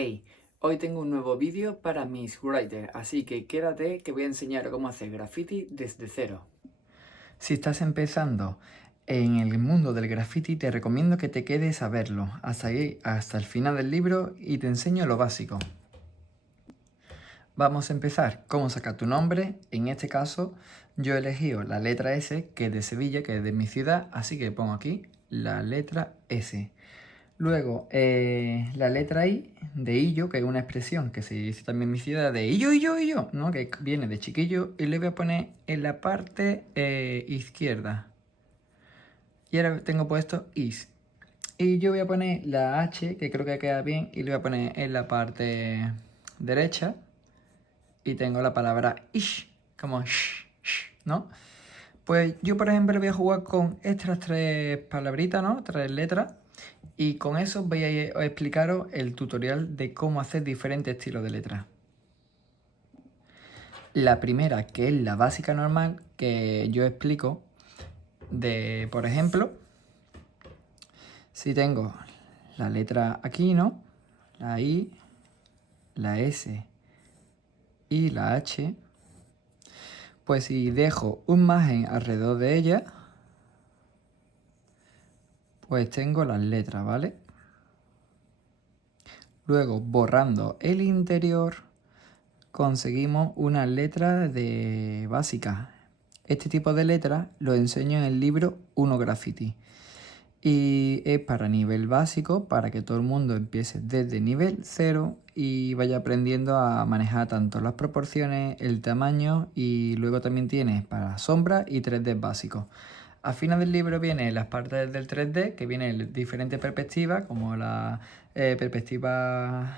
Hey, hoy tengo un nuevo vídeo para mis writers, así que quédate que voy a enseñar cómo hacer graffiti desde cero. Si estás empezando en el mundo del graffiti, te recomiendo que te quedes a verlo hasta el final del libro y te enseño lo básico. Vamos a empezar. ¿Cómo sacar tu nombre? En este caso, yo he elegido la letra S, que es de Sevilla, que es de mi ciudad, así que pongo aquí la letra S. Luego, la letra I de Illo, que es una expresión que se dice también en mi ciudad de Illo, ¿no? Que viene de chiquillo, y le voy a poner en la parte izquierda. Y ahora tengo puesto is. Y yo voy a poner la H, que creo que queda bien, y le voy a poner en la parte derecha. Y tengo la palabra ish, como sh, ¿no? Pues yo, por ejemplo, voy a jugar con estas tres palabritas, ¿no? Tres letras. Y con eso voy a explicaros el tutorial de cómo hacer diferentes estilos de letras. La primera, que es la básica normal, que yo explico de, por ejemplo, si tengo la letra aquí, ¿no? La I, la S y la H, pues si dejo un margen alrededor de ella, pues tengo las letras, ¿vale? Luego, borrando el interior, conseguimos una letra de básica. Este tipo de letras lo enseño en el libro 1 Graffiti. Y es para nivel básico, para que todo el mundo empiece desde nivel 0 y vaya aprendiendo a manejar tanto las proporciones, el tamaño, y luego también tienes para sombra y 3D básicos. Al final del libro vienen las partes del 3D, que vienen diferentes perspectivas, como la perspectiva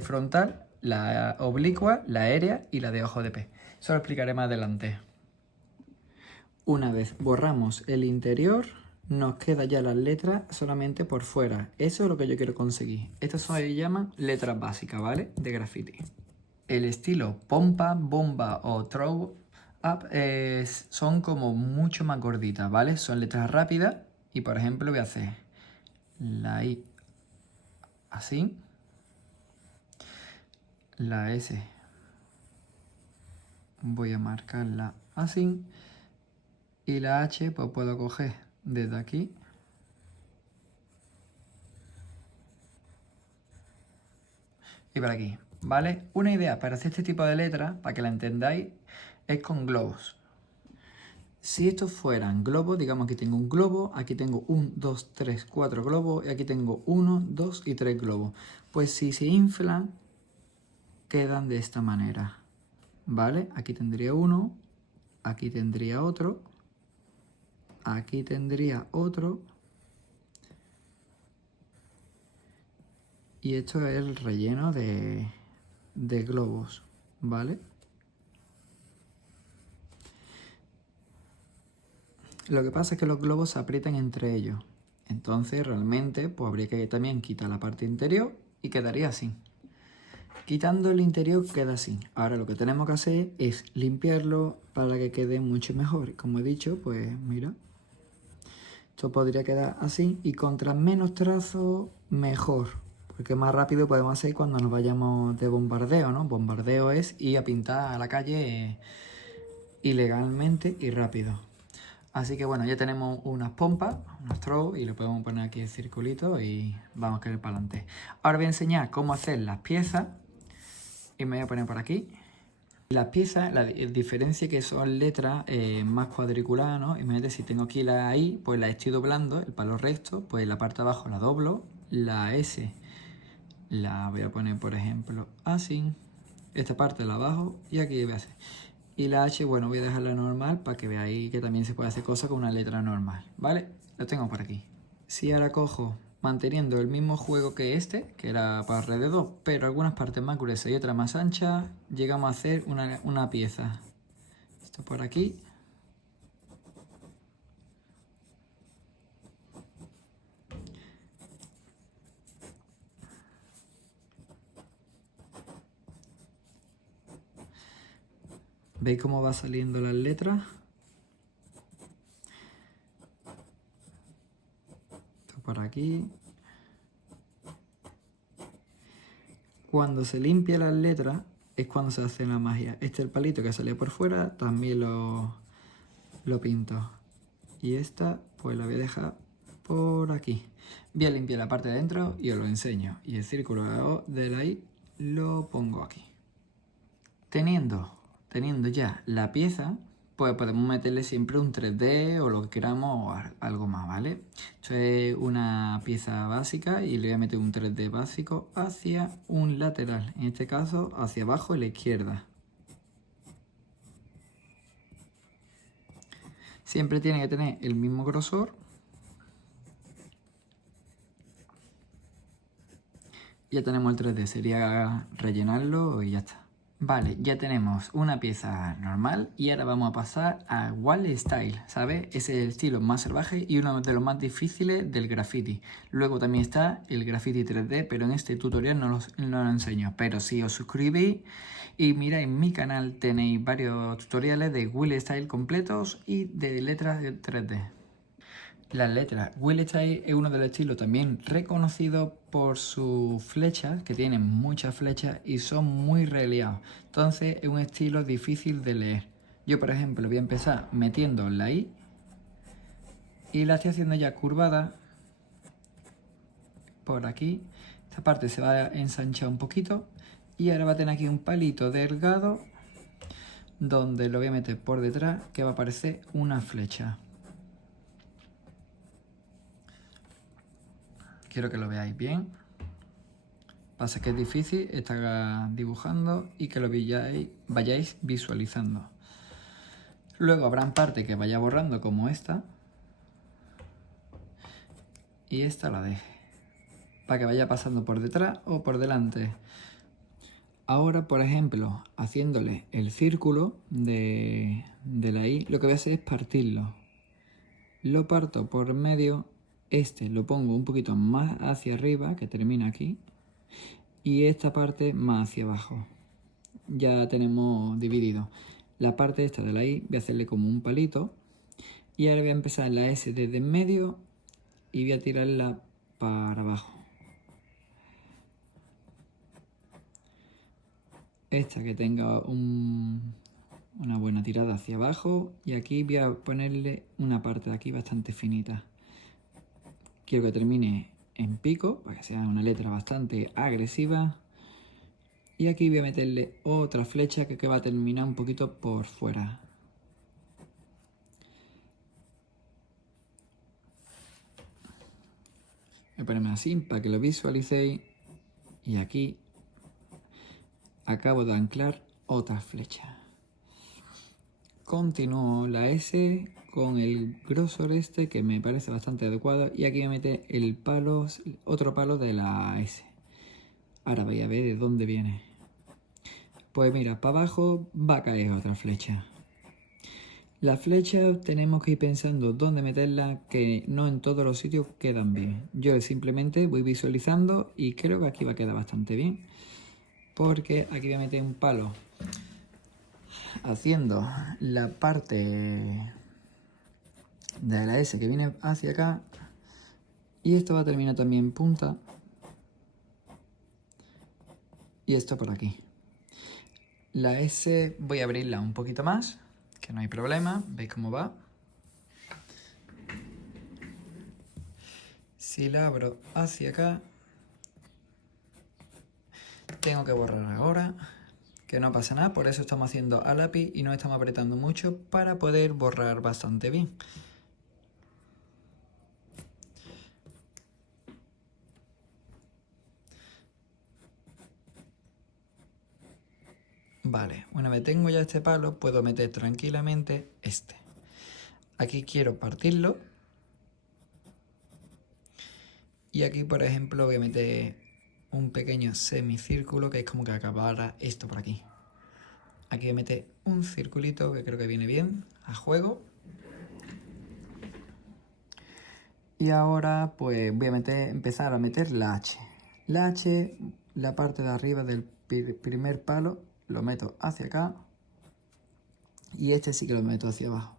frontal, la oblicua, la aérea y la de ojo de pez. Eso lo explicaré más adelante. Una vez borramos el interior, nos queda ya las letras solamente por fuera. Eso es lo que yo quiero conseguir. Estas se llaman letras básicas, ¿vale? De graffiti. El estilo pompa, bomba o throw up son como mucho más gorditas, ¿vale? Son letras rápidas y, por ejemplo, voy a hacer la I así, la S voy a marcarla así y la H pues puedo coger desde aquí y por aquí, ¿vale? Una idea para hacer este tipo de letras, para que la entendáis, es con globos. Si estos fueran globos, digamos aquí tengo un globo, aquí tengo 1, 2, 3, 4 globos y aquí tengo 1, 2 y 3 globos. Pues si se inflan, quedan de esta manera, ¿vale? Aquí tendría uno, aquí tendría otro, aquí tendría otro y esto es el relleno de globos, ¿vale? Lo que pasa es que los globos se aprietan entre ellos. Entonces realmente pues habría que también quitar la parte interior y quedaría así. Quitando el interior queda así. Ahora lo que tenemos que hacer es limpiarlo para que quede mucho mejor. Como he dicho, pues mira, esto podría quedar así y contra menos trazos mejor. Porque más rápido podemos hacer cuando nos vayamos de bombardeo, ¿no? Bombardeo es ir a pintar a la calle ilegalmente y rápido. Así que bueno, ya tenemos unas pompas, unos throw, y le podemos poner aquí el circulito y vamos a ir para adelante. Ahora voy a enseñar cómo hacer las piezas y me voy a poner por aquí. Las piezas, la diferencia que son letras más cuadriculadas, ¿no? Imagínate si tengo aquí la I, pues la estoy doblando, el palo recto, pues la parte de abajo la doblo, la S la voy a poner por ejemplo así, esta parte la abajo y aquí voy a hacer. Y la H, bueno, voy a dejarla normal para que veáis que también se puede hacer cosas con una letra normal, ¿vale? Lo tengo por aquí. Si ahora cojo, manteniendo el mismo juego que este, que era para alrededor, pero algunas partes más gruesas y otras más anchas, llegamos a hacer una pieza. Esto por aquí. ¿Veis cómo va saliendo las letras? Esto por aquí. Cuando se limpia las letras es cuando se hace la magia. Este el palito que sale por fuera, también lo pinto. Y esta pues la voy a dejar por aquí. Voy a limpiar la parte de dentro y os lo enseño. Y el círculo de la I lo pongo aquí. Teniendo ya la pieza, pues podemos meterle siempre un 3D o lo que queramos o algo más, ¿vale? Esto es una pieza básica y le voy a meter un 3D básico hacia un lateral, en este caso hacia abajo a la izquierda. Siempre tiene que tener el mismo grosor. Ya tenemos el 3D, sería rellenarlo y ya está. Vale, ya tenemos una pieza normal y ahora vamos a pasar a Wall Style, ¿sabes? Ese es el estilo más salvaje y uno de los más difíciles del graffiti. Luego también está el graffiti 3D, pero en este tutorial no lo enseño. Pero si os suscribís y miráis en mi canal tenéis varios tutoriales de Wall Style completos y de letras 3D. Las letras. Will Style es uno de los estilos también reconocidos por sus flechas, que tienen muchas flechas y son muy reliados. Entonces es un estilo difícil de leer. Yo, por ejemplo, voy a empezar metiendo la I y la estoy haciendo ya curvada por aquí. Esta parte se va a ensanchar un poquito y ahora va a tener aquí un palito delgado donde lo voy a meter por detrás, que va a aparecer una flecha. Quiero que lo veáis bien. Pasa que es difícil estar dibujando y que lo vayáis visualizando. Luego habrán partes que vaya borrando como esta. Y esta la deje. Para que vaya pasando por detrás o por delante. Ahora, por ejemplo, haciéndole el círculo de la I, lo que voy a hacer es partirlo. Lo parto por medio. Este lo pongo un poquito más hacia arriba, que termina aquí. Y esta parte más hacia abajo. Ya tenemos dividido. La parte esta de la I voy a hacerle como un palito. Y ahora voy a empezar la S desde en medio y voy a tirarla para abajo. Esta que tenga una buena tirada hacia abajo. Y aquí voy a ponerle una parte de aquí bastante finita. Quiero que termine en pico, para que sea una letra bastante agresiva. Y aquí voy a meterle otra flecha que va a terminar un poquito por fuera. Voy a ponerme así para que lo visualicéis. Y aquí acabo de anclar otra flecha. Continúo la S con el grosor este que me parece bastante adecuado. Y aquí voy a meter el palo, otro palo de la S. Ahora voy a ver de dónde viene. Pues mira, para abajo va a caer otra flecha. Las flechas tenemos que ir pensando dónde meterlas, que no en todos los sitios quedan bien. Yo simplemente voy visualizando y creo que aquí va a quedar bastante bien. Porque aquí voy a meter un palo haciendo la parte de la S que viene hacia acá. Y esto va a terminar también en punta. Y esto por aquí. La S voy a abrirla un poquito más, que no hay problema. ¿Veis cómo va? Si la abro hacia acá, tengo que borrar ahora, que no pasa nada, por eso estamos haciendo a lápiz y no estamos apretando mucho para poder borrar bastante bien. Vale, una vez tengo ya este palo, puedo meter tranquilamente este. Aquí quiero partirlo. Y aquí, por ejemplo, voy a meter un pequeño semicírculo, que es como que acabara esto por aquí. Aquí voy a meter un circulito que creo que viene bien a juego. Y ahora pues voy a empezar a meter la H. La H, la parte de arriba del primer palo, lo meto hacia acá. Y este sí que lo meto hacia abajo.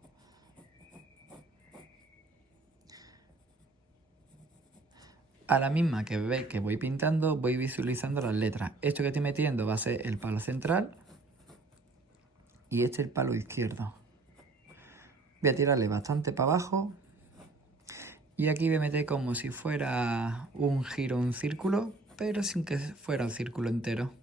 A la misma que veis que voy pintando, voy visualizando las letras. Esto que estoy metiendo va a ser el palo central y este el palo izquierdo. Voy a tirarle bastante para abajo y aquí voy a meter como si fuera un giro, un círculo, pero sin que fuera un círculo entero.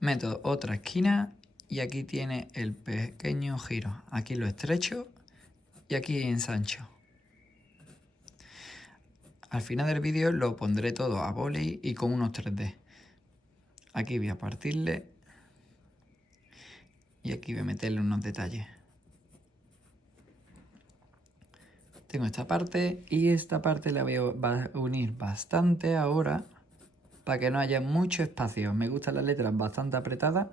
Meto otra esquina y aquí tiene el pequeño giro. Aquí lo estrecho y aquí ensancho. Al final del vídeo lo pondré todo a boli y con unos 3D. Aquí voy a partirle y aquí voy a meterle unos detalles. Tengo esta parte y esta parte la voy a unir bastante ahora para que no haya mucho espacio. Me gustan las letras bastante apretadas.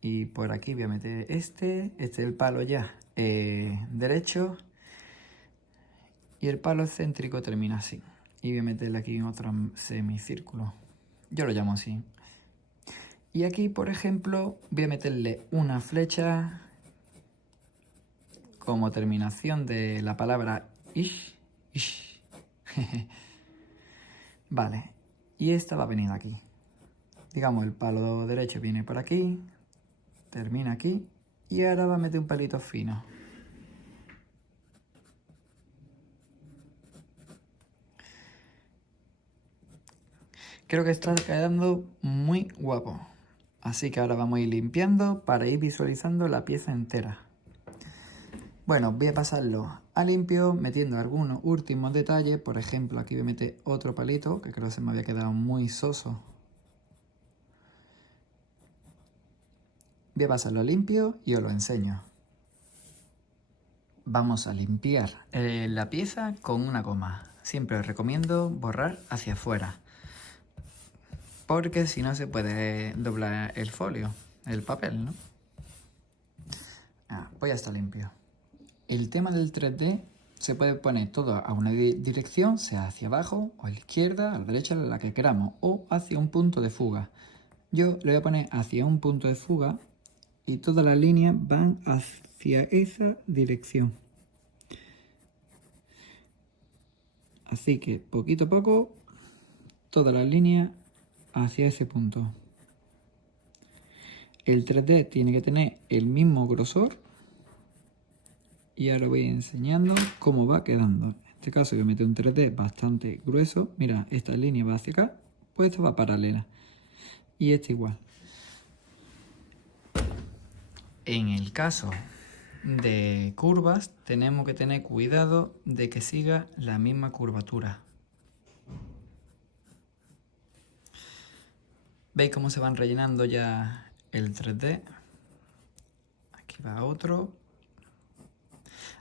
Y por aquí voy a meter este es el palo ya derecho. Y el palo céntrico termina así. Y voy a meterle aquí otro semicírculo. Yo lo llamo así. Y aquí, por ejemplo, voy a meterle una flecha como terminación de la palabra ish. Vale. Y esta va a venir aquí. Digamos, el palo derecho viene por aquí. Termina aquí. Y ahora va a meter un palito fino. Creo que está quedando muy guapo. Así que ahora vamos a ir limpiando para ir visualizando la pieza entera. Bueno, voy a pasarlo a limpio metiendo algunos últimos detalles. Por ejemplo, aquí voy a meter otro palito que creo que se me había quedado muy soso. Voy a pasarlo a limpio y os lo enseño. Vamos a limpiar la pieza con una goma. Siempre os recomiendo borrar hacia afuera, porque si no se puede doblar el folio, el papel, ¿no? Pues ya está limpio. El tema del 3D se puede poner todo a una dirección, sea hacia abajo o a la izquierda, a la derecha, la que queramos, o hacia un punto de fuga. Yo le voy a poner hacia un punto de fuga y todas las líneas van hacia esa dirección. Así que poquito a poco, todas las líneas hacia ese punto. El 3D tiene que tener el mismo grosor. Y ahora voy enseñando cómo va quedando. En este caso voy a meter un 3D bastante grueso. Mira, esta línea va hacia acá, pues esta va paralela. Y esta igual. En el caso de curvas, tenemos que tener cuidado de que siga la misma curvatura. ¿Veis cómo se van rellenando ya el 3D? Aquí va otro.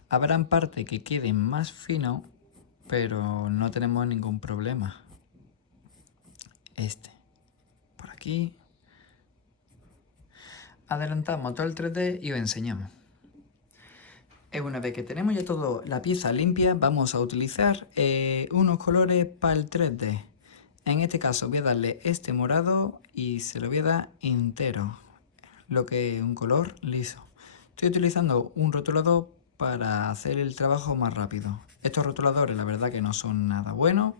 Habrán partes que queden más fino, pero no tenemos ningún problema. Por aquí. Adelantamos todo el 3D y os enseñamos. Una vez que tenemos ya toda la pieza limpia, vamos a utilizar unos colores para el 3D. En este caso voy a darle este morado y se lo voy a dar entero, lo que es un color liso. Estoy utilizando un rotulador para hacer el trabajo más rápido. Estos rotuladores la verdad que no son nada buenos,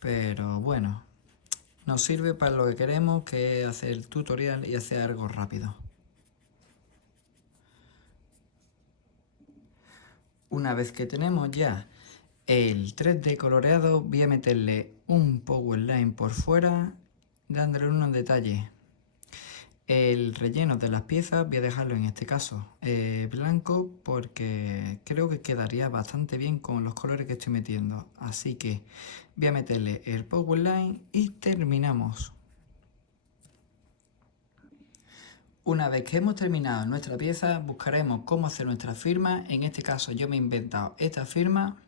pero bueno, nos sirve para lo que queremos, que es hacer el tutorial y hacer algo rápido. Una vez que tenemos ya el 3D coloreado, voy a meterle un powerline por fuera, dándole unos detalles. El relleno de las piezas voy a dejarlo en este caso blanco, porque creo que quedaría bastante bien con los colores que estoy metiendo. Así que voy a meterle el powerline y terminamos. Una vez que hemos terminado nuestra pieza, buscaremos cómo hacer nuestra firma. En este caso yo me he inventado esta firma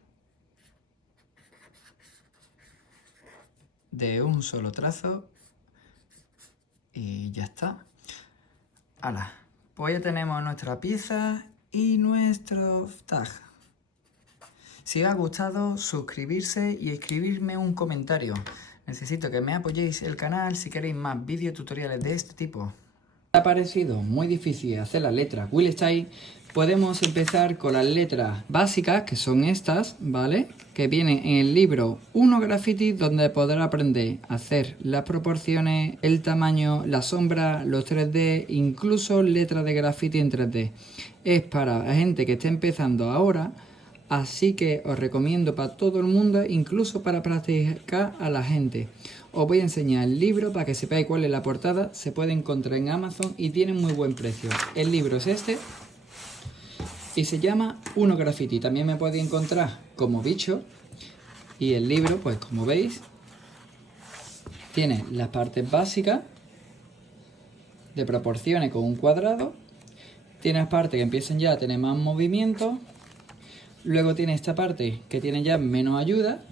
de un solo trazo y ya está. ¡Hala! Pues ya tenemos nuestra pieza y nuestro tag. Si os ha gustado, suscribirse y escribirme un comentario. Necesito que me apoyéis el canal si queréis más vídeos tutoriales de este tipo. ha parecido muy difícil hacer las letras Will Style, podemos empezar con las letras básicas, que son estas, ¿vale? Que vienen en el libro 1 Graffiti, donde podrás aprender a hacer las proporciones, el tamaño, la sombra, los 3D, incluso letras de graffiti en 3D. Es para gente que esté empezando ahora, así que os recomiendo para todo el mundo, incluso para practicar a la gente. Os voy a enseñar el libro para que sepáis cuál es la portada. Se puede encontrar en Amazon y tiene muy buen precio. El libro es este y se llama 1 Graffiti. También me podéis encontrar como Bicho. Y el libro, pues como veis, tiene las partes básicas de proporciones con un cuadrado. Tiene las partes que empiezan ya a tener más movimiento. Luego tiene esta parte que tiene ya menos ayuda.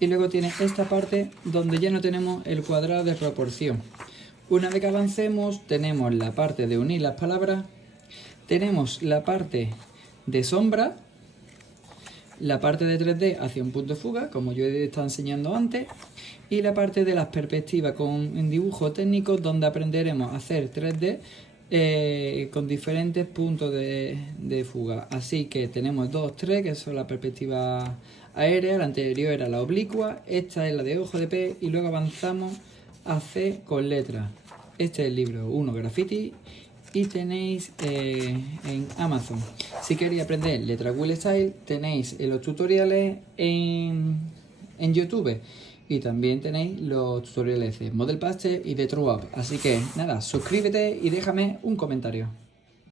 Y luego tiene esta parte donde ya no tenemos el cuadrado de proporción. Una vez que avancemos, tenemos la parte de unir las palabras. Tenemos la parte de sombra. La parte de 3D hacia un punto de fuga, como yo he estado enseñando antes. Y la parte de las perspectivas en dibujo técnico, donde aprenderemos a hacer 3D con diferentes puntos de fuga. Así que tenemos 2, 3, que son las perspectivas aérea, la anterior era la oblicua, esta es la de ojo de pez y luego avanzamos a C con letras. Este es el libro 1 Graffiti y tenéis en Amazon. Si queréis aprender letras Will Style, tenéis los tutoriales en YouTube y también tenéis los tutoriales de Model Pastel y de True Up. Así que nada, suscríbete y déjame un comentario.